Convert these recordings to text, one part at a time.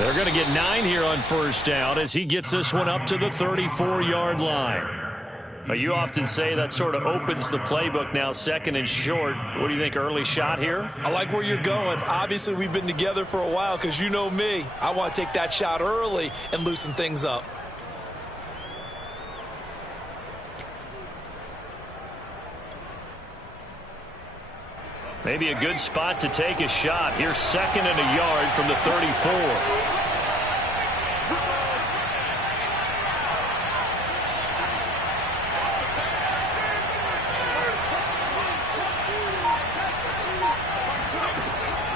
They're going to get 9 here on first down as he gets this one up to the 34-yard line. But you often say that sort of opens the playbook now, second and short. What do you think, early shot here? I like where you're going. Obviously, we've been together for a while because you know me. I want to take that shot early and loosen things up. Maybe a good spot to take a shot. Here's second and a yard from the 34.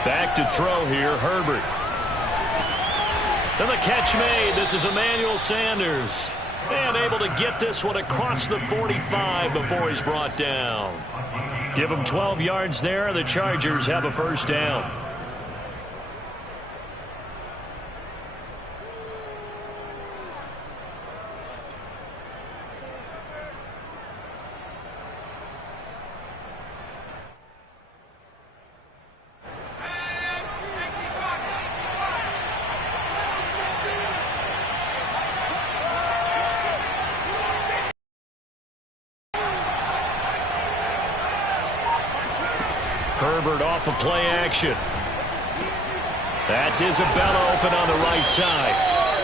Back to throw here, Herbert. And the catch made. This is Emmanuel Sanders. And able to get this one across the 45 before he's brought down. Give him 12 yards there. The Chargers have a first down. Herbert off of play action. That's Isabella open on the right side.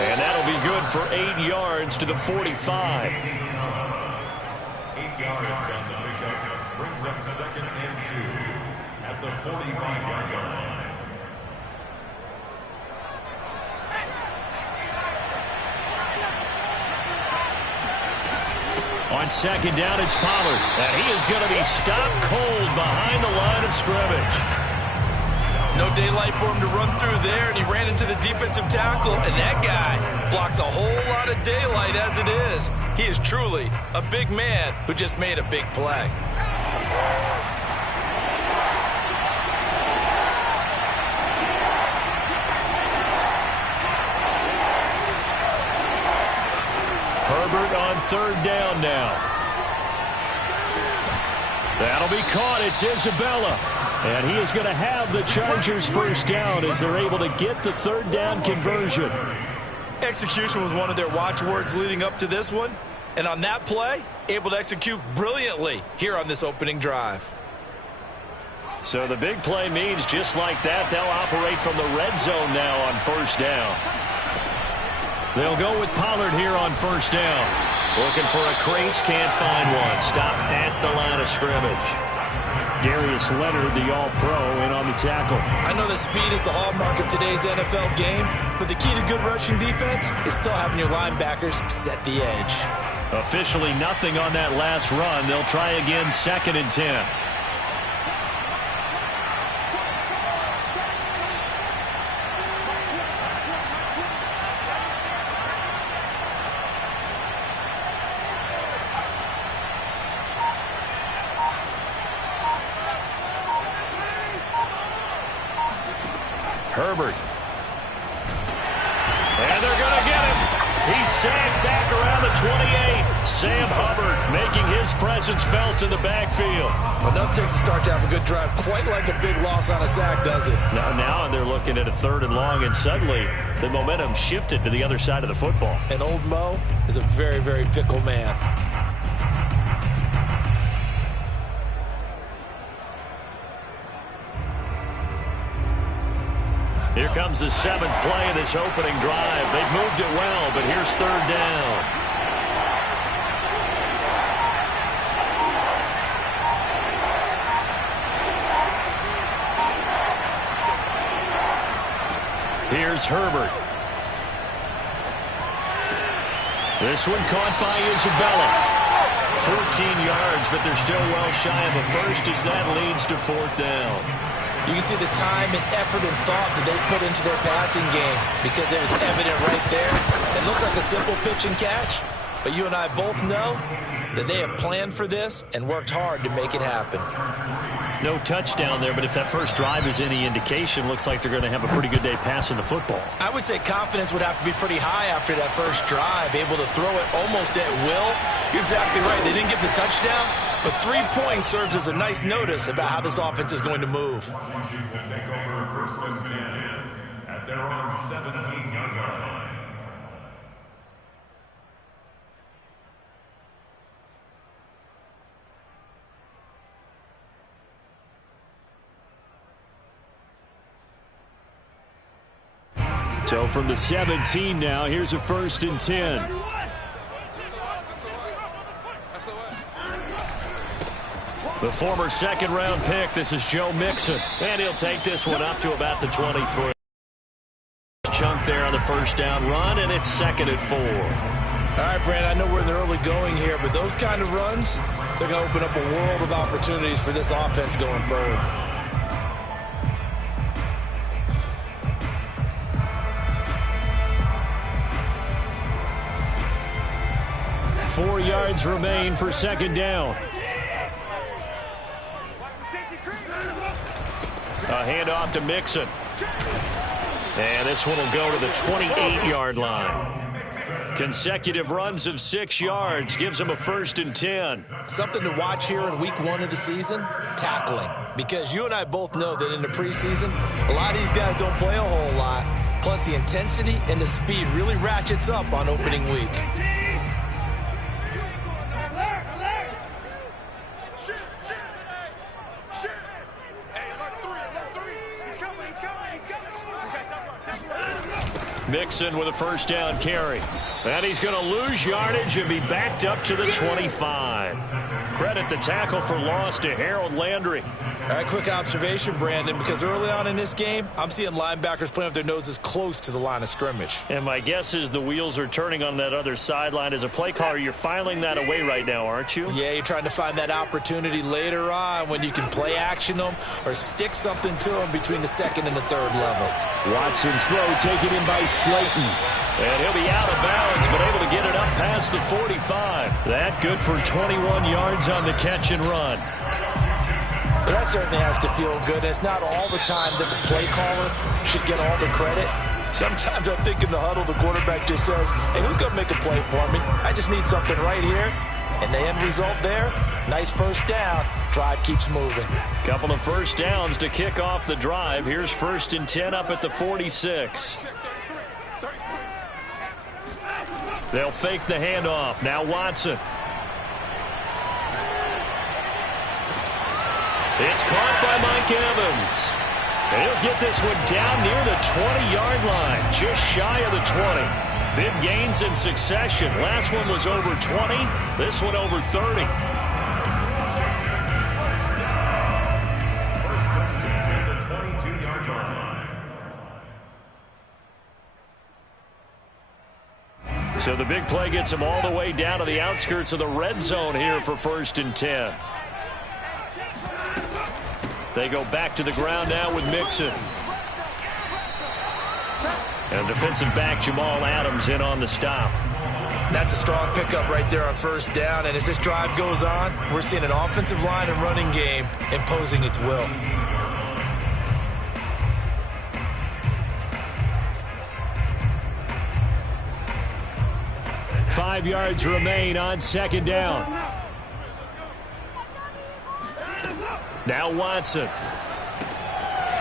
And that'll be good for 8 yards to the 45. 8 yards on the pickup brings up second and 2 at the 45-yard line. On second down, it's Pollard. And he is going to be stopped cold behind the line of scrimmage. No daylight for him to run through there, and he ran into the defensive tackle, and that guy blocks a whole lot of daylight as it is. He is truly a big man who just made a big play. Herbert on third down now. That'll be caught. It's Isabella. And he is going to have the Chargers first down as they're able to get the third down conversion. Execution was one of their watchwords leading up to this one. And on that play, able to execute brilliantly here on this opening drive. So the big play means just like that, they'll operate from the red zone now on first down. They'll go with Pollard here on first down. Looking for a crease, can't find one. Stopped at the line of scrimmage. Darius Leonard, the All-Pro, in on the tackle. I know that speed is the hallmark of today's NFL game, but the key to good rushing defense is still having your linebackers set the edge. Officially nothing on that last run. They'll try again, second and 10. Herbert. And they're going to get him. He's sagged back around the 28. Sam Hubbard making his presence felt in the backfield. Enough takes to start to have a good drive, quite like a big loss on a sack, does it? Now they're looking at a third and long, and suddenly the momentum shifted to the other side of the football. And old Mo is a very, very fickle man. Here comes the 7th play of this opening drive. They've moved it well, but here's third down. Here's Herbert. This one caught by Isabella. 14 yards, but they're still well shy of a first as that leads to fourth down. You can see the time and effort and thought that they put into their passing game because it was evident right there. It looks like a simple pitch and catch, but you and I both know that they have planned for this and worked hard to make it happen. No touchdown there, but if that first drive is any indication, looks like they're going to have a pretty good day passing the football. I would say confidence would have to be pretty high after that first drive, able to throw it almost at will. You're exactly right. They didn't get the touchdown, but 3 points serves as a nice notice about how this offense is going to move. at their own 17-yard line. So from the 17 now, here's a 1st and 10. The former second-round pick, this is Joe Mixon. And he'll take this one up to about the 23. Chunk there on the first down run, and it's 2nd and 4. All right, Brandon, I know we're in the early going here, but those kind of runs, they're going to open up a world of opportunities for this offense going forward. 4 yards remain for 2nd down. A handoff to Mixon. And this one will go to the 28-yard line. Consecutive runs of 6 yards gives him a 1st and 10. Something to watch here in week 1 of the season, tackling. Because you and I both know that in the preseason, a lot of these guys don't play a whole lot. Plus, the intensity and the speed really ratchets up on opening week. Mixon with a 1st down carry. And he's going to lose yardage and be backed up to the 25. Credit the tackle for loss to Harold Landry. All right, quick observation, Brandon, because early on in this game, I'm seeing linebackers playing with their noses close to the line of scrimmage. And my guess is the wheels are turning on that other sideline. As a play caller, you're filing that away right now, aren't you? Yeah, you're trying to find that opportunity later on when you can play action them or stick something to them between the 2nd and the 3rd level. Watson's throw taken in by Slayton. And he'll be out of bounds, but able to get it up past the 45. That good for 21 yards on the catch and run. Well, that certainly has to feel good. It's not all the time that the play caller should get all the credit. Sometimes I think in the huddle, the quarterback just says, hey, who's going to make a play for me? I just need something right here. And the end result there, nice 1st down. Drive keeps moving. Couple of 1st downs to kick off the drive. Here's 1st and 10 up at the 46. They'll fake the handoff. Now Watson. It's caught by Mike Evans. And he'll get this one down near the 20-yard line, just shy of the 20. Big gains in succession. Last one was over 20. This one over 30. So the big play gets him all the way down to the outskirts of the red zone here for 1st and 10. They go back to the ground now with Mixon. And defensive back Jamal Adams in on the stop. That's a strong pickup right there on 1st down. And as this drive goes on, we're seeing an offensive line and running game imposing its will. Five yards remain on 2nd down. Now Watson.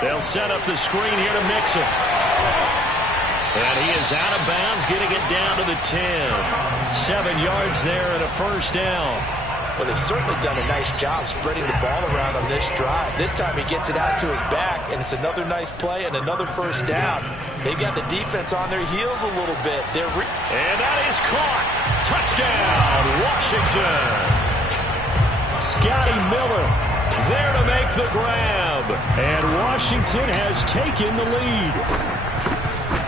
They'll set up the screen here to Mixon. And he is out of bounds, getting it down to the 10. 7 yards there and a 1st down. Well, they've certainly done a nice job spreading the ball around on this drive. This time he gets it out to his back, and it's another nice play and another 1st down. They've got the defense on their heels a little bit. And that is caught. Touchdown, Washington. Scotty Miller there to make the grab. And Washington has taken the lead.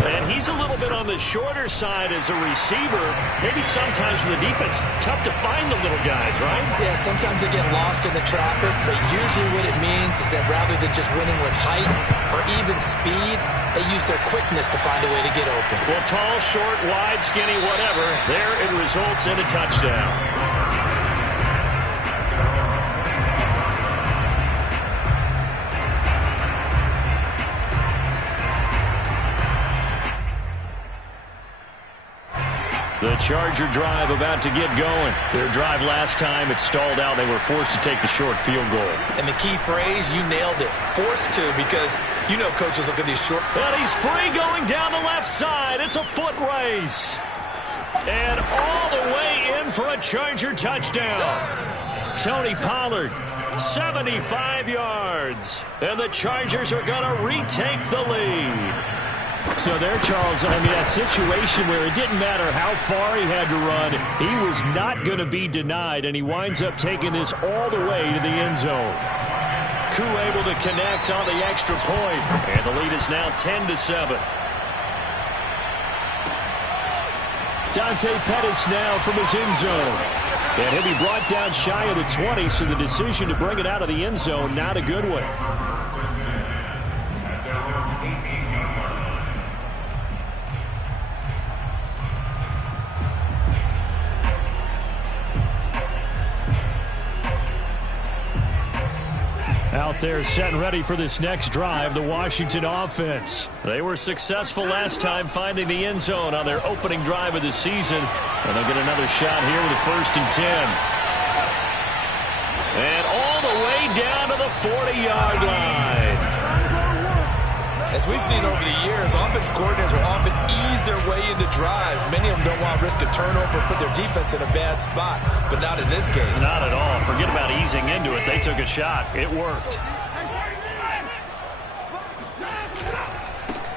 And he's a little bit on the shorter side as a receiver. Maybe sometimes for the defense, tough to find the little guys, right? Yeah, sometimes they get lost in the traffic, but usually what it means is that rather than just winning with height or even speed, they use their quickness to find a way to get open. Well, tall, short, wide, skinny, whatever, there it results in a touchdown. The Charger drive about to get going. Their drive last time, it stalled out. They were forced to take the short field goal. And the key phrase, you nailed it. Forced to, because you know coaches look at these short. And he's free going down the left side. It's a foot race. And all the way in for a Charger touchdown. Tony Pollard, 75 yards. And the Chargers are going to retake the lead. So there, Charles, I mean, a situation where it didn't matter how far he had to run, he was not going to be denied, and he winds up taking this all the way to the end zone. Koo able to connect on the extra point, and the lead is now 10-7. Dante Pettis now from his end zone. And he'll be brought down shy of the 20, so the decision to bring it out of the end zone, not a good one. Out there set and ready for this next drive, the Washington offense. They were successful last time finding the end zone on their opening drive of the season. And they'll get another shot here with a 1st and 10. And all the way down to the 40-yard line. As we've seen over the years, offense coordinators will often ease their way into drives. Many of them don't want to risk a turnover, put their defense in a bad spot, but not in this case. Not at all. Forget about easing into it. They took a shot. It worked.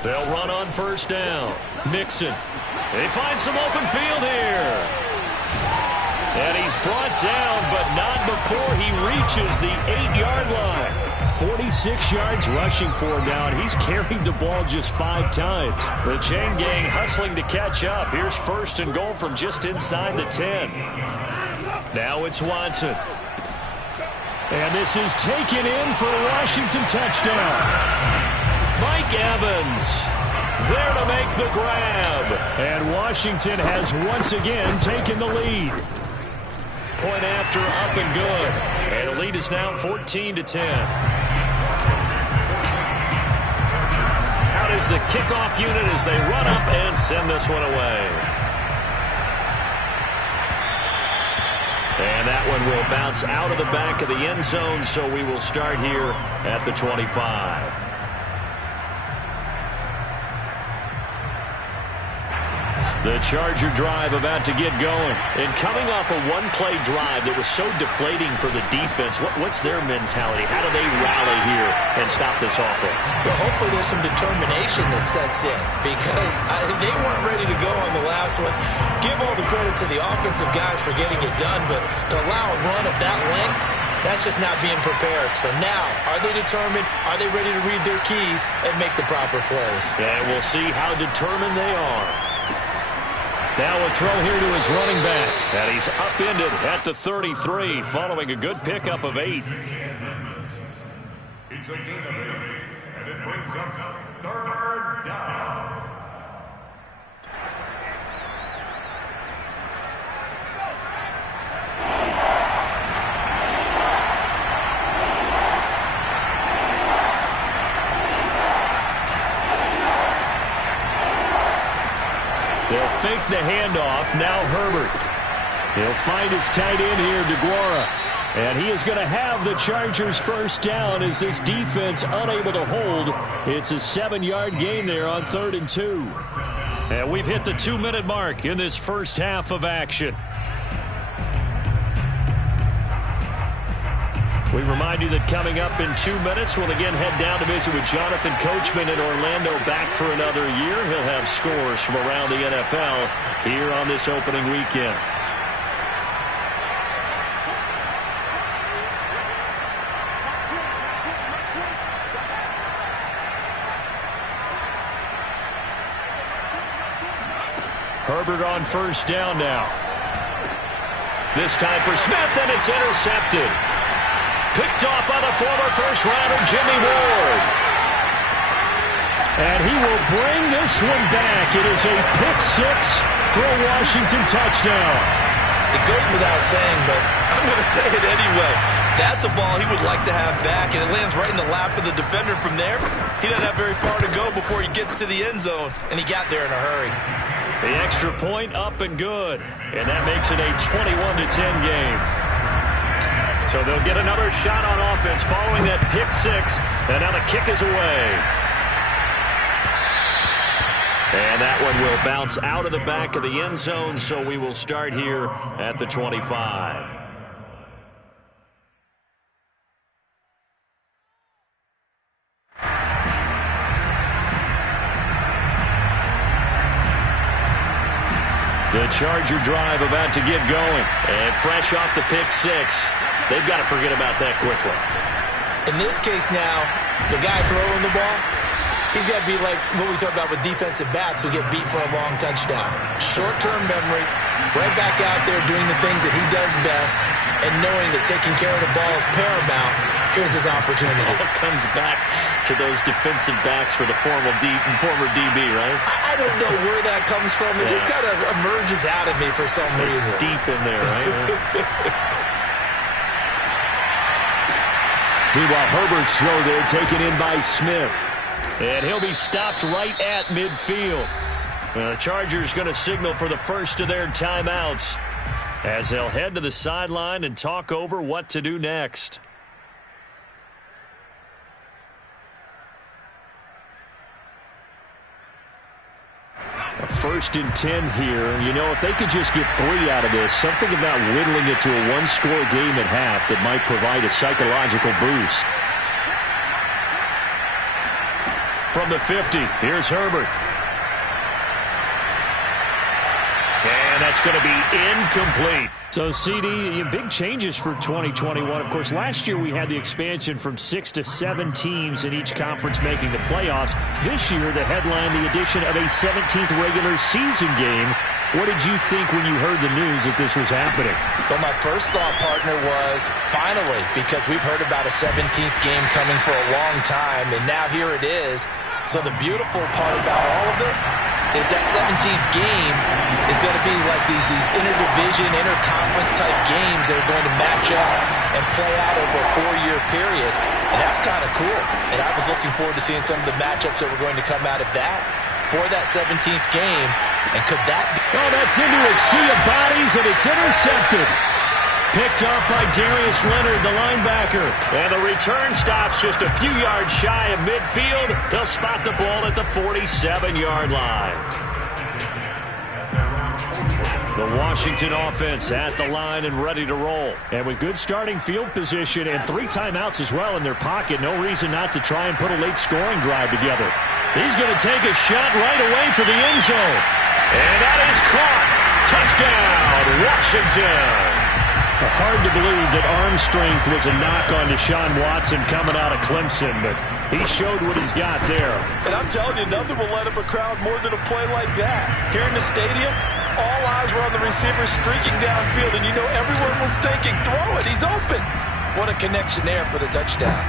They'll run on 1st down. Mixon. They find some open field here. And he's brought down, but not before he reaches the 8-yard line. 46 yards rushing for him now, and he's carried the ball just 5 times. The chain gang hustling to catch up. Here's 1st and goal from just inside the 10. Now it's Watson. And this is taken in for a Washington touchdown. Mike Evans there to make the grab. And Washington has once again taken the lead. Point after up and good. And the lead is now 14-10. Out is the kickoff unit as they run up and send this one away. And that one will bounce out of the back of the end zone, so we will start here at the 25. The Charger drive about to get going. And coming off a one-play drive that was so deflating for the defense, what's their mentality? How do they rally here and stop this offense? Well, hopefully there's some determination that sets in, because they weren't ready to go on the last one. Give all the credit to the offensive guys for getting it done, but to allow a run of that length, that's just not being prepared. So now, are they determined? Are they ready to read their keys and make the proper plays? And we'll see how determined they are. Now a throw here to his running back. And he's upended at the 33 following a good pickup of 8. It's a gain of 8, and it brings up 3rd down. They'll fake the handoff. Now Herbert. He'll find his tight end here, DeGuara. And he is going to have the Chargers 1st down as this defense unable to hold. It's a 7-yard gain there on 3rd and 2. And we've hit the 2-minute mark in this first half of action. We remind you that coming up in 2 minutes, we'll again head down to visit with Jonathan Coachman in Orlando, back for another year. He'll have scores from around the NFL here on this opening weekend. Herbert on 1st down now. This time for Smith, and it's intercepted. Picked off by the former first-rounder Jimmy Ward. And he will bring this one back. It is a pick-6 for a Washington touchdown. It goes without saying, but I'm going to say it anyway. That's a ball he would like to have back, and it lands right in the lap of the defender from there. He doesn't have very far to go before he gets to the end zone, and he got there in a hurry. The extra point up and good. And that makes it a 21-10 game. So they'll get another shot on offense following that pick six. And now the kick is away. And that one will bounce out of the back of the end zone. So we will start here at the 25. The Charger drive about to get going. And fresh off the pick six, they've got to forget about that quickly. In this case now, the guy throwing the ball, he's got to be like what we talk about with defensive backs who get beat for a long touchdown. Short-term memory, right back out there doing the things that he does best, and knowing that taking care of the ball is paramount. Here's his opportunity. It all comes back to those defensive backs for the former DB, right? I don't know where that comes from. It just kind of emerges out of me for some reason. It's deep in there, right? Meanwhile, Herbert's throw there taken in by Smith. And he'll be stopped right at midfield. The Chargers going to signal for the first of their timeouts as they'll head to the sideline and talk over what to do next. A 1st and 10 here. You know, if they could just get 3 out of this, something about whittling it to a one-score game at half that might provide a psychological boost. From the 50, here's Herbert. And that's going to be incomplete. So, CD, big changes for 2021. Of course, last year we had the expansion from 6 to 7 teams in each conference making the playoffs. This year, the headline, the addition of a 17th regular season game. What did you think when you heard the news that this was happening? Well, my first thought, partner, was finally, because we've heard about a 17th game coming for a long time, and now here it is. So the beautiful part about all of it is that 17th game is going to be like these interdivision, interconference type games that are going to match up and play out over a 4-year period. And that's kind of cool. And I was looking forward to seeing some of the matchups that were going to come out of that for that 17th game. And could that be? Oh, that's into a sea of bodies, and it's intercepted. Picked off by Darius Leonard, the linebacker. And the return stops just a few yards shy of midfield. They'll spot the ball at the 47-yard line. The Washington offense at the line and ready to roll. And with good starting field position and 3 timeouts as well in their pocket, no reason not to try and put a late scoring drive together. He's going to take a shot right away for the end zone. And that is caught. Touchdown, Washington. Hard to believe that arm strength was a knock on Deshaun Watson coming out of Clemson, but he showed what he's got there. And I'm telling you, nothing will let up a crowd more than a play like that. Here in the stadium, all eyes were on the receiver streaking downfield, and you know everyone was thinking, throw it, he's open. What a connection there for the touchdown.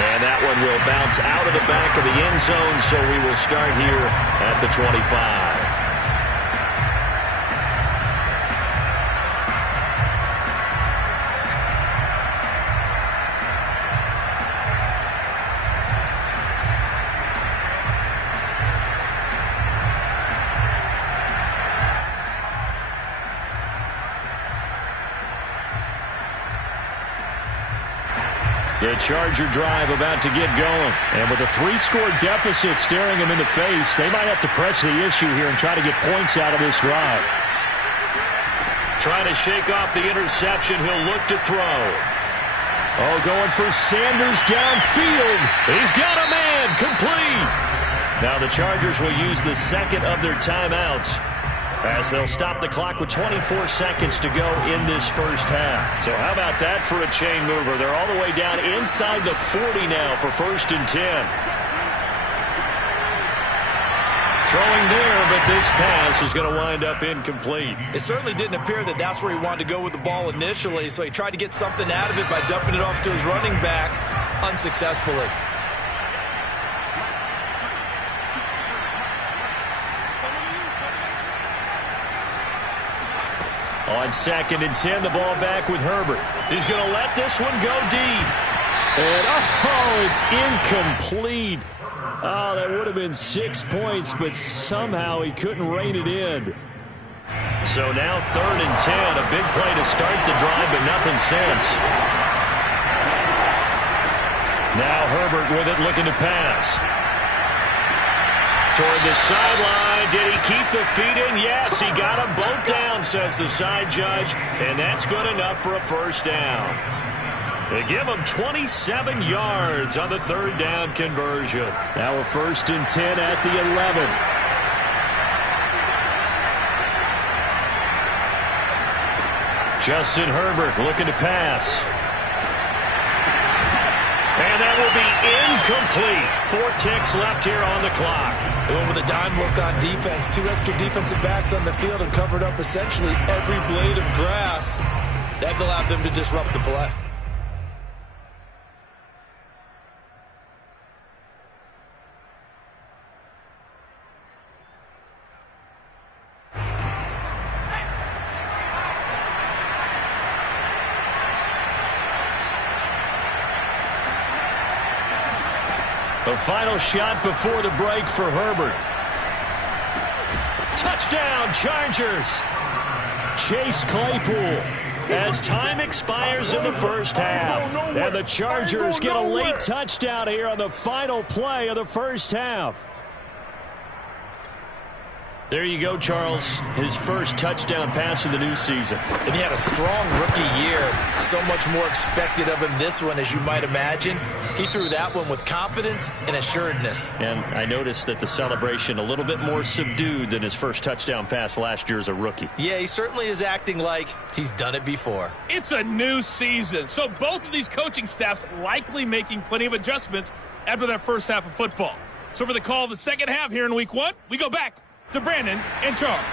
And that one will bounce out of the back of the end zone, so we will start here at the 25. The Charger drive about to get going. And with a 3-score deficit staring them in the face, they might have to press the issue here and try to get points out of this drive. Trying to shake off the interception. He'll look to throw. Oh, going for Sanders downfield. He's got a man. Complete. Now the Chargers will use the second of their timeouts as they'll stop the clock with 24 seconds to go in this first half. So how about that for a chain mover? They're all the way down inside the 40 now for 1st and 10. Throwing there, but this pass is going to wind up incomplete. It certainly didn't appear that that's where he wanted to go with the ball initially, so he tried to get something out of it by dumping it off to his running back unsuccessfully. On 2nd and 10, the ball back with Herbert. He's going to let this one go deep. And, oh, it's incomplete. Oh, that would have been 6 points, but somehow he couldn't rein it in. So now 3rd and 10, a big play to start the drive, but nothing since. Now Herbert with it, looking to pass. Toward the sideline. Did he keep the feet in? Yes, he got them both down, says the side judge, and that's good enough for a first down. They give him 27 yards on the 3rd down conversion. Now a 1st and 10 at the 11. Justin Herbert looking to pass. And that will be incomplete. 4 ticks left here on the clock. They went with a dime look on defense. 2 extra defensive backs on the field and covered up essentially every blade of grass. That allowed them to disrupt the play. The final shot before the break for Herbert. Touchdown, Chargers. Chase Claypool as time expires in the first half. And the Chargers get a late touchdown here on the final play of the first half. There you go, Charles. His first touchdown pass of the new season. And he had a strong rookie year. So much more expected of him this one, as you might imagine. He threw that one with confidence and assuredness. And I noticed that the celebration a little bit more subdued than his first touchdown pass last year as a rookie. Yeah, he certainly is acting like he's done it before. It's a new season, so both of these coaching staffs likely making plenty of adjustments after that first half of football. So for the call of the second half here in week 1, we go back to Brandon and Charles.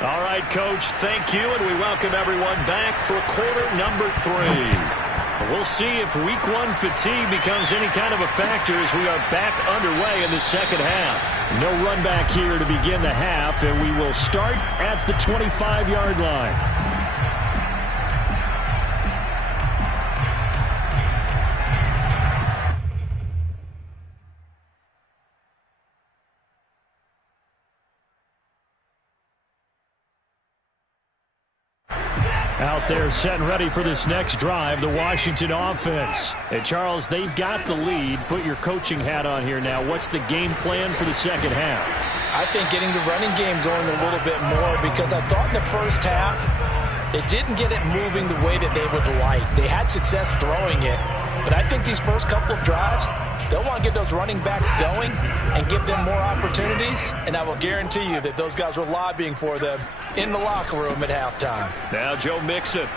All right, Coach, thank you, and we welcome everyone back for quarter number 3. We'll see if week 1 fatigue becomes any kind of a factor as we are back underway in the second half. No run back here to begin the half, and we will start at the 25-yard line. Out there set and ready for this next drive, the Washington offense. And Charles, they've got the lead. Put your coaching hat on here now. What's the game plan for the second half? I think getting the running game going a little bit more, because I thought in the first half they didn't get it moving the way that they would like. They had success throwing it, but I think these first couple of drives, they'll want to get those running backs going and give them more opportunities, and I will guarantee you that those guys were lobbying for them in the locker room at halftime. Now Joe Mixon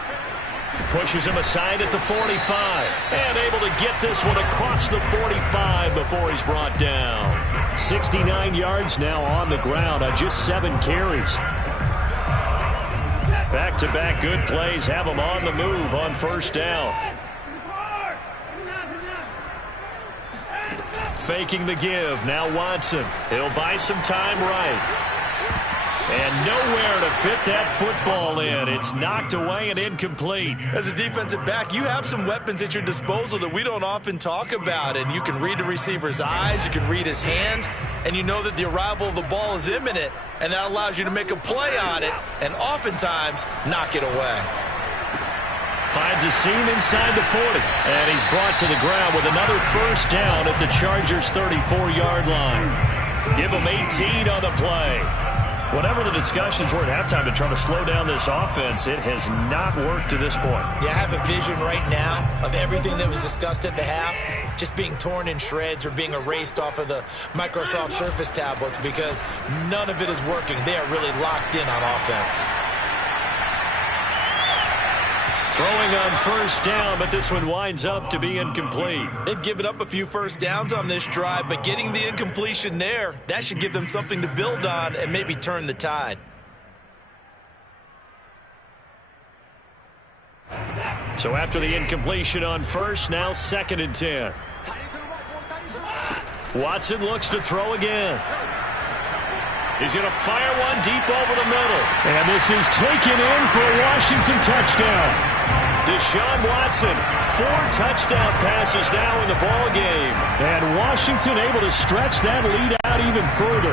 pushes him aside at the 45, and able to get this one across the 45 before he's brought down. 69 yards now on the ground on just 7 carries. Back-to-back good plays have him on the move on first down. Faking the give. Now Watson. He'll buy some time right. And nowhere to fit that football in. It's knocked away and incomplete. As a defensive back, you have some weapons at your disposal that we don't often talk about. And you can read the receiver's eyes, you can read his hands, and you know that the arrival of the ball is imminent. And that allows you to make a play on it and oftentimes knock it away. Finds a seam inside the 40. And he's brought to the ground with another first down at the Chargers' 34-yard line. Give him 18 on the play. Whatever the discussions were at halftime to try to slow down this offense, it has not worked to this point. Yeah, I have a vision right now of everything that was discussed at the half just being torn in shreds or being erased off of the Microsoft Surface tablets, because none of it is working. They are really locked in on offense. Throwing on first down, but this one winds up to be incomplete. They've given up a few first downs on this drive, but getting the incompletion there, that should give them something to build on and maybe turn the tide. So after the incompletion on first, now 2nd and 10. Watson looks to throw again. He's going to fire one deep over the middle. And this is taken in for a Washington touchdown. Deshaun Watson, 4 touchdown passes now in the ball game. And Washington able to stretch that lead out even further.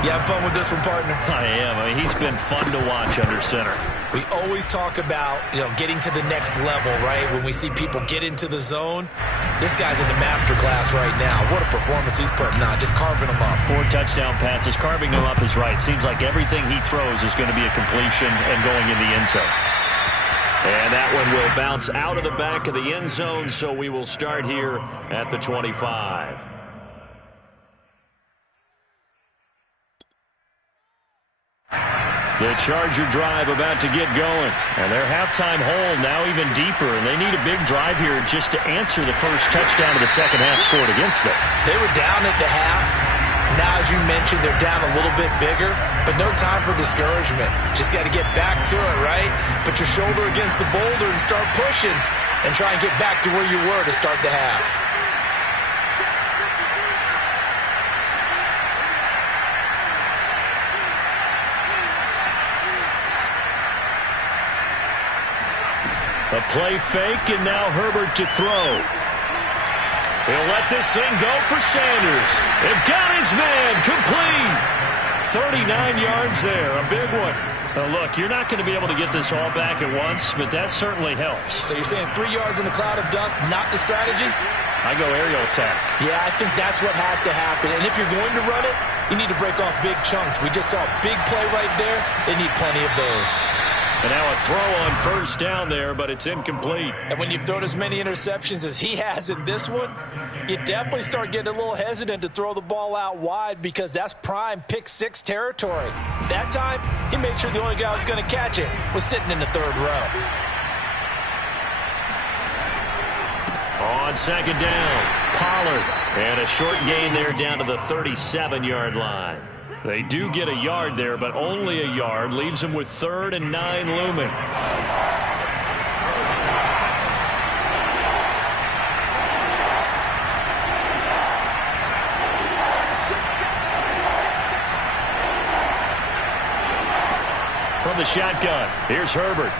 You having fun with this one, partner? I am. I mean, he's been fun to watch under center. We always talk about, getting to the next level, right? When we see people get into the zone, this guy's in the master class right now. What a performance he's putting on, just carving them up. 4 touchdown passes, carving them up is right. Seems like everything he throws is going to be a completion and going in the end zone. And that one will bounce out of the back of the end zone, so we will start here at the 25. The Charger drive about to get going. And their halftime hole now even deeper, and they need a big drive here just to answer the first touchdown of the second half scored against them. They were down at the half. Now, as you mentioned, they're down a little bit bigger, but no time for discouragement. Just got to get back to it, right? Put your shoulder against the boulder and start pushing and try and get back to where you were to start the half. A play fake, and now Herbert to throw. He'll let this thing go for Sanders. They've got his man complete. 39 yards there, a big one. Now look, you're not going to be able to get this all back at once, but that certainly helps. So you're saying 3 yards in a cloud of dust, not the strategy? I go aerial attack. Yeah, I think that's what has to happen. And if you're going to run it, you need to break off big chunks. We just saw a big play right there. They need plenty of those. And now a throw on first down there, but it's incomplete. And when you've thrown as many interceptions as he has in this one, you definitely start getting a little hesitant to throw the ball out wide because that's prime pick 6 territory. That time, he made sure the only guy who was going to catch it was sitting in the third row. On second down, Pollard. And a short gain there down to the 37-yard line. They do get a yard there, but only a yard. Leaves them with 3rd and 9 looming. From the shotgun, here's Herbert.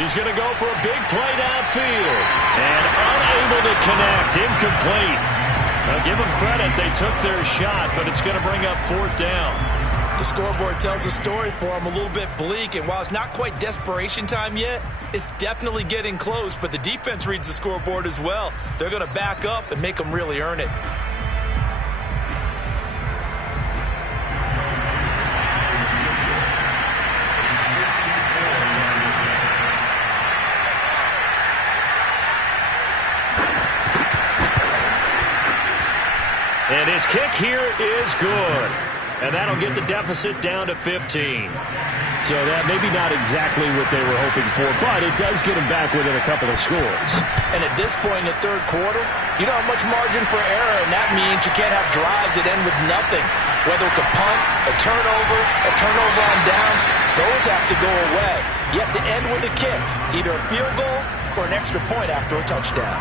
He's going to go for a big play downfield. And unable to connect. Incomplete. Now, give them credit. They took their shot, but it's going to bring up 4th down. The scoreboard tells a story for them, a little bit bleak. And while it's not quite desperation time yet, it's definitely getting close. But the defense reads the scoreboard as well. They're going to back up and make them really earn it. And his kick here is good. And that'll get the deficit down to 15. So that maybe not exactly what they were hoping for, but it does get them back within a couple of scores. And at this point in the third quarter, you don't have much margin for error, and that means you can't have drives that end with nothing. Whether it's a punt, a turnover on downs, those have to go away. You have to end with a kick, either a field goal or an extra point after a touchdown.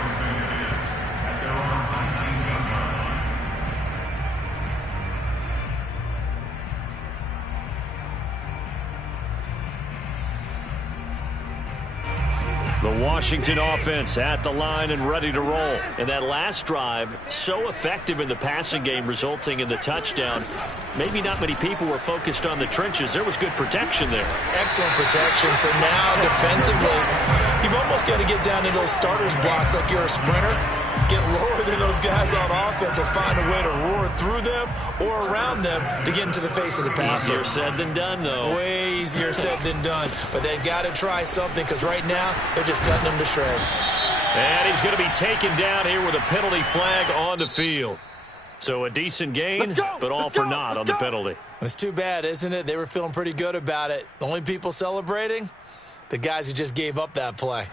The Washington offense at the line and ready to roll. And that last drive, so effective in the passing game, resulting in the touchdown. Maybe not many people were focused on the trenches. There was good protection there. Excellent protection. So now defensively, you've almost got to get down in those starters blocks like you're a sprinter. Get lower than those guys on offense and find a way to roar through them or around them to get into the face of the passer. Easier said than done, though. Way easier said than done. But they've got to try something because right now they're just cutting them to shreds. And he's going to be taken down here with a penalty flag on the field. So a decent gain, but all for naught on the penalty. It's too bad, isn't it? They were feeling pretty good about it. The only people celebrating, the guys who just gave up that play.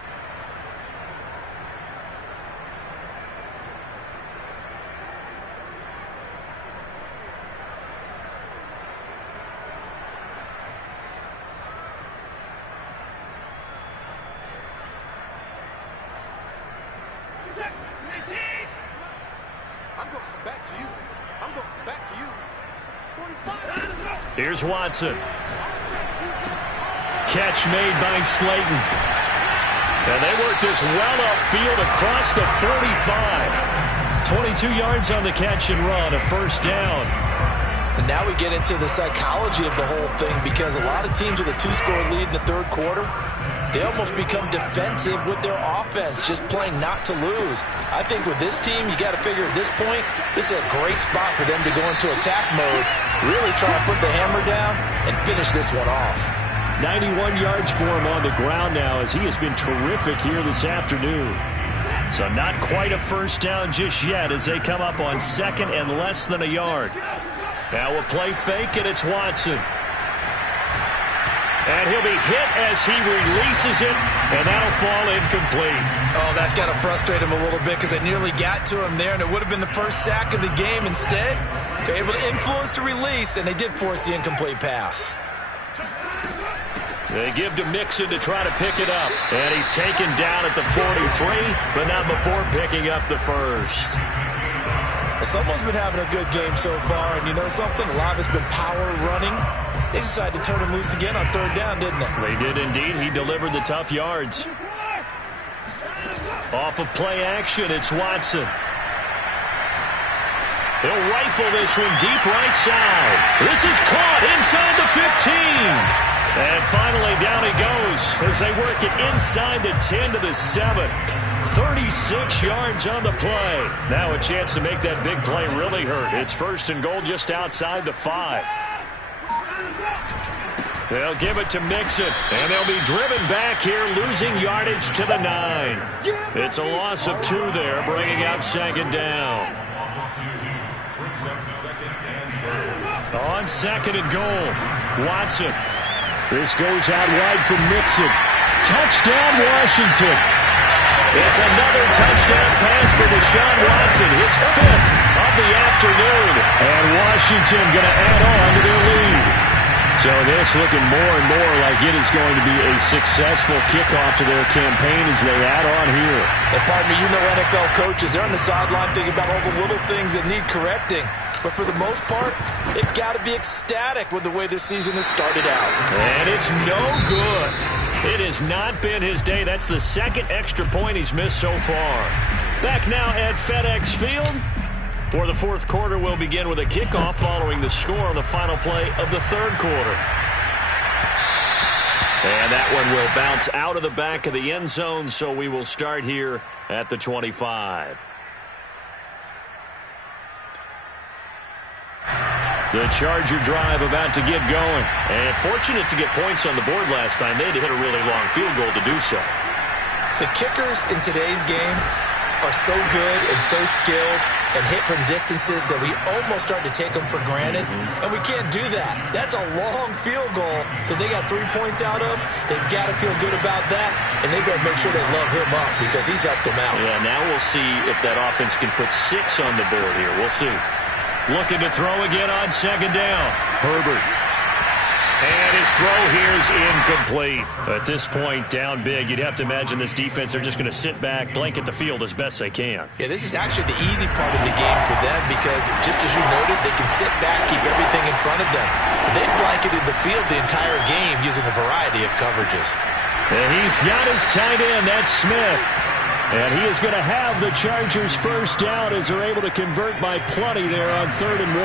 Here's Watson. Catch made by Slayton. And they work this well upfield across the 45. 22 yards on the catch and run, a first down. And now we get into the psychology of the whole thing, because a lot of teams with a 2-score lead in the third quarter, they almost become defensive with their offense, just playing not to lose. I think with this team, you got to figure at this point, this is a great spot for them to go into attack mode, really try to put the hammer down and finish this one off. 91 yards for him on the ground now, as he has been terrific here this afternoon. So not quite a first down just yet as they come up on second and less than a yard. Now we'll play fake, and it's Watson. And he'll be hit as he releases it, and that'll fall incomplete. Oh, that's got to frustrate him a little bit, because they nearly got to him there, and it would have been the first sack of the game. Instead, they're able to influence the release, and they did force the incomplete pass. They give to Mixon to try to pick it up. And he's taken down at the 43, but not before picking up the first. Someone's been having a good game so far, and you know something? A lot of it's been power running. They decided to turn him loose again on third down, didn't they? They did indeed. He delivered the tough yards. Off of play action, it's Watson. He'll rifle this one deep right side. This is caught inside the 15. And finally, down he goes as they work it inside the 10 to the 7. 36 yards on the play. Now a chance to make that big play really hurt. It's first and goal just outside the 5. They'll give it to Mixon, and they'll be driven back here, losing yardage to the 9. It's a loss of 2 there, bringing up second down. On second and goal, Watson. This goes out wide from Mixon. Touchdown, Washington. It's another touchdown pass for Deshaun Watson, his 5th of the afternoon. And Washington going to add on to their lead. So this looking more and more like it is going to be a successful kickoff to their campaign as they add on here. And partner, you know NFL coaches, they're on the sideline thinking about all the little things that need correcting. But for the most part, they've got to be ecstatic with the way this season has started out. And it's no good. It has not been his day. That's the second extra point he's missed so far. Back now at FedEx Field, where the fourth quarter will begin with a kickoff following the score on the final play of the third quarter. And that one will bounce out of the back of the end zone, so we will start here at the 25. The Charger drive about to get going. And fortunate to get points on the board last time. They had to hit a really long field goal to do so. The kickers in today's game are so good and so skilled and hit from distances that we almost start to take them for granted. And we can't do that. That's a long field goal that they got 3 points out of. They've got to feel good about that, and they better make sure they love him up because he's helped them out. Yeah, now we'll see if that offense can put 6 on the board here. We'll see. Looking to throw again on second down. Herbert. And his throw here is incomplete. At this point, down big, you'd have to imagine this defense, they're just going to sit back, blanket the field as best they can. Yeah, this is actually the easy part of the game for them because, just as you noted, they can sit back, keep everything in front of them. They've blanketed the field the entire game using a variety of coverages. And he's got his tight end, that's Smith. And he is going to have the Chargers first down as they're able to convert by plenty there on 3rd and 1.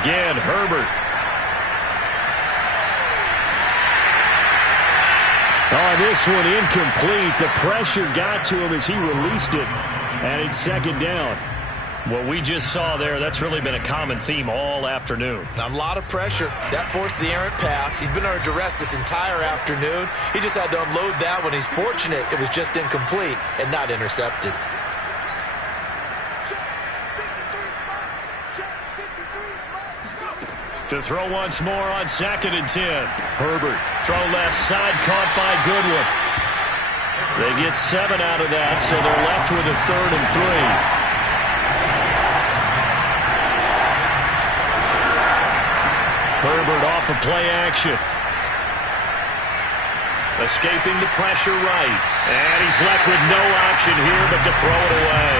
Again, Herbert. On this one, incomplete. The pressure got to him as he released it. And it's second down. What we just saw there, that's really been a common theme all afternoon. A lot of pressure. That forced the errant pass. He's been under duress this entire afternoon. He just had to unload that one. He's fortunate it was just incomplete and not intercepted. To throw once more on 2nd and 10. Herbert, throw left side, caught by Goodwin. They get 7 out of that, so they're left with a 3rd and 3. Herbert off of play action. Escaping the pressure right. And he's left with no option here but to throw it away.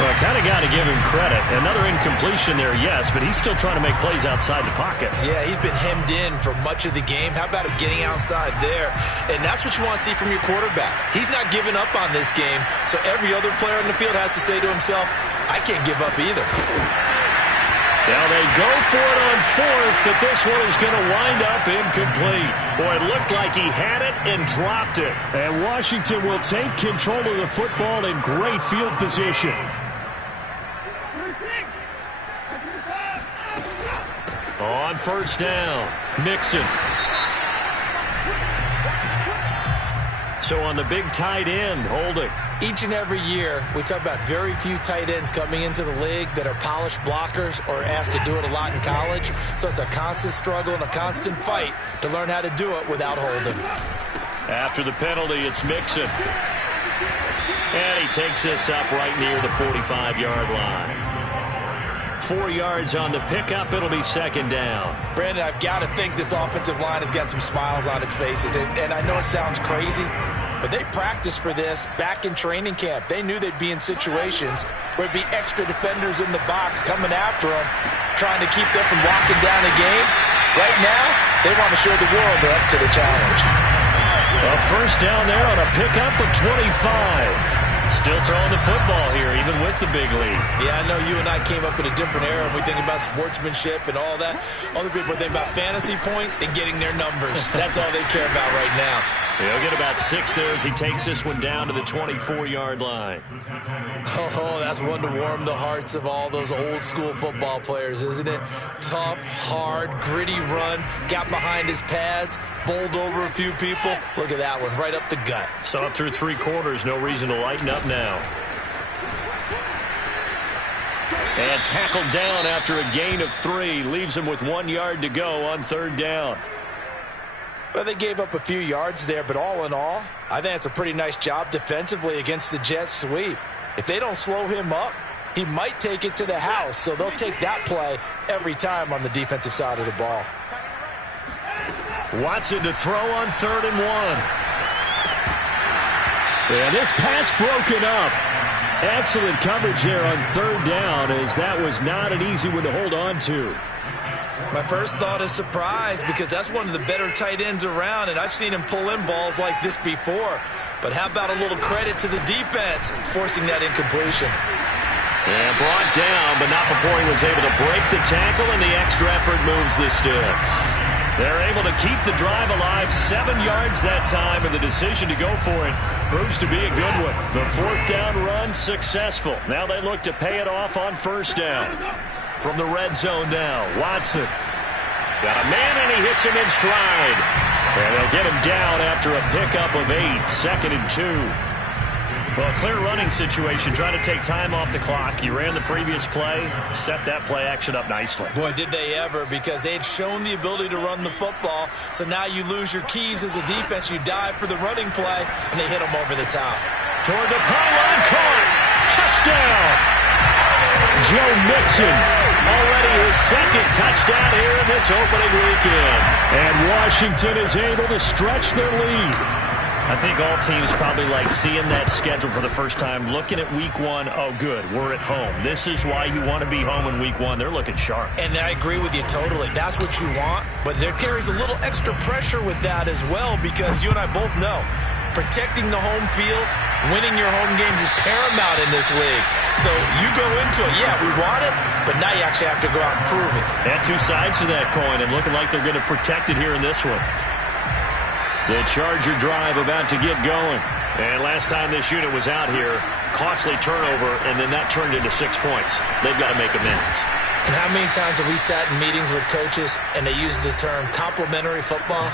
Well, kind of got to give him credit. Another incompletion there, yes, but he's still trying to make plays outside the pocket. Yeah, he's been hemmed in for much of the game. How about him getting outside there? And that's what you want to see from your quarterback. He's not giving up on this game, so every other player on the field has to say to himself, I can't give up either. Now they go for it on fourth, but this one is going to wind up incomplete. Boy, it looked like he had it and dropped it. And Washington will take control of the football in great field position. On first down, Mixon. So on the big tight end, holding. Each and every year, we talk about very few tight ends coming into the league that are polished blockers or asked to do it a lot in college. So it's a constant struggle and a constant fight to learn how to do it without holding. After the penalty, it's Mixon. And he takes this up right near the 45-yard line. 4 yards on the pickup. It'll be second down. Brandon, I've got to think this offensive line has got some smiles on its faces. And I know it sounds crazy, but they practiced for this back in training camp. They knew they'd be in situations where it'd be extra defenders in the box coming after them, trying to keep them from locking down a game. Right now, they want to show the world they're up to the challenge. Well, first down there on a pickup of 25. Still throwing the football here, even with the big lead. Yeah, I know you and I came up in a different era, and we think about sportsmanship and all that. Other people think about fantasy points and getting their numbers. That's all they care about right now. He'll get about 6 there as he takes this one down to the 24-yard line. Oh, that's one to warm the hearts of all those old-school football players, isn't it? Tough, hard, gritty run, got behind his pads, bowled over a few people. Look at that one, right up the gut. So up through 3 quarters, no reason to lighten up now. And tackled down after a gain of 3. Leaves him with 1 yard to go on third down. Well, they gave up a few yards there, but all in all, I think it's a pretty nice job defensively against the Jets sweep. If they don't slow him up, he might take it to the house, so they'll take that play every time on the defensive side of the ball. Watson to throw on 3rd and 1. And this pass broken up. Excellent coverage there on 3rd down, as that was not an easy one to hold on to. My first thought is surprise, because that's one of the better tight ends around, and I've seen him pull in balls like this before. But how about a little credit to the defense forcing that incompletion? And brought down, but not before he was able to break the tackle, and the extra effort moves the sticks. They're able to keep the drive alive, 7 yards that time, and the decision to go for it proves to be a good one. The 4th down run successful. Now they look to pay it off on first down. From the red zone now, Watson. Got a man, and he hits him in stride. And they'll get him down after a pickup of 8, 2nd and 2. Well, clear running situation, trying to take time off the clock. You ran the previous play, set that play action up nicely. Boy, did they ever, because they had shown the ability to run the football. So now you lose your keys as a defense. You dive for the running play, and they hit them over the top. Toward the pylon, caught. Touchdown. Joe Mixon. Already his 2nd touchdown here in this opening weekend. And Washington is able to stretch their lead. I think all teams probably like seeing that schedule for the first time, looking at week 1. Oh, good, we're at home. This is why you want to be home in week 1. They're looking sharp. And I agree with you totally. That's what you want. But there carries a little extra pressure with that as well, because you and I both know protecting the home field, winning your home games is paramount in this league. So you go into it, yeah, we want it, but now you actually have to go out and prove it. And 2 sides to that coin, and looking like they're going to protect it here in this one. The Charger drive about to get going. And last time this unit was out here, costly turnover, and then that turned into 6 points. They've got to make amends. And how many times have we sat in meetings with coaches and they use the term complementary football?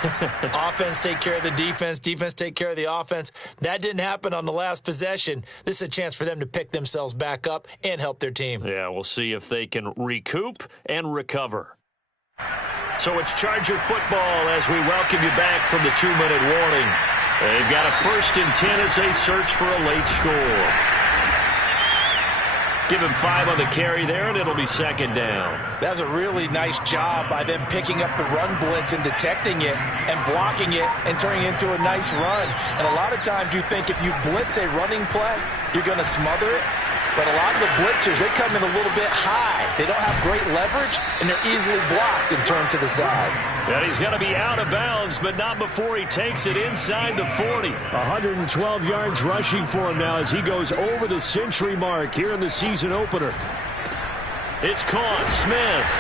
Offense take care of the defense, defense take care of the offense. That didn't happen on the last possession. This is a chance for them to pick themselves back up and help their team. Yeah, we'll see if they can recoup and recover. So it's Charger football as we welcome you back from the 2-minute warning. They've got a 1st and 10 as they search for a late score. Give him 5 on the carry there, and it'll be 2nd down. That's a really nice job by them picking up the run blitz and detecting it and blocking it and turning it into a nice run. And a lot of times you think if you blitz a running play, you're going to smother it. But a lot of the blitzers, they come in a little bit high. They don't have great leverage, and they're easily blocked and turned to the side. And he's going to be out of bounds, but not before he takes it inside the 40. 112 yards rushing for him now as he goes over the century mark here in the season opener. It's caught. Smith.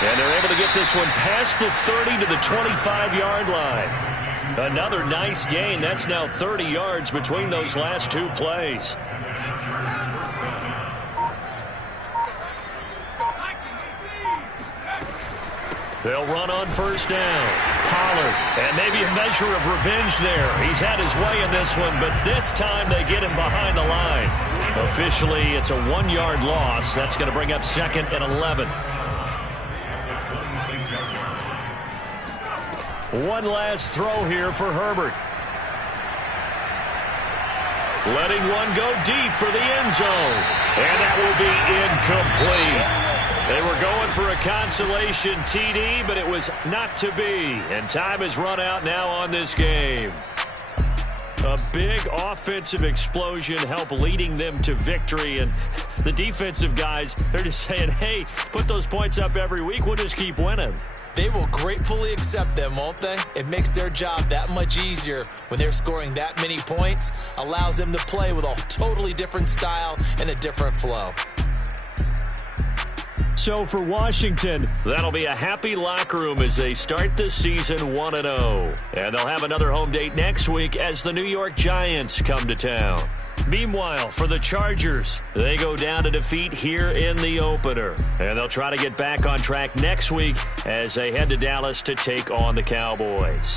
And they're able to get this one past the 30 to the 25-yard line. Another nice gain. That's now 30 yards between those last two plays. They'll run on first down. Pollard, and maybe a measure of revenge there. He's had his way in this one, but this time they get him behind the line. Officially, it's a 1-yard loss. That's going to bring up 2nd and 11. One last throw here for Herbert. Letting one go deep for the end zone. And that will be incomplete. They were going for a consolation TD, but it was not to be. And time has run out now on this game. A big offensive explosion helped leading them to victory. And the defensive guys, they're just saying, hey, put those points up every week. We'll just keep winning. They will gratefully accept them, won't they? It makes their job that much easier when they're scoring that many points. Allows them to play with a totally different style and a different flow. So for Washington, that'll be a happy locker room as they start the season 1-0. And they'll have another home date next week as the New York Giants come to town. Meanwhile, for the Chargers, they go down to defeat here in the opener. And they'll try to get back on track next week as they head to Dallas to take on the Cowboys.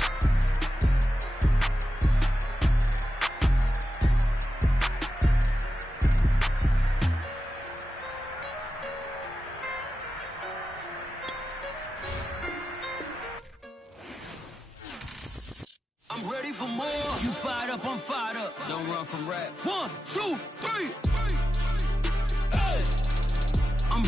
I'm ready for more. You fired up, I'm fired up. Don't run from rap. 1, 2, 3.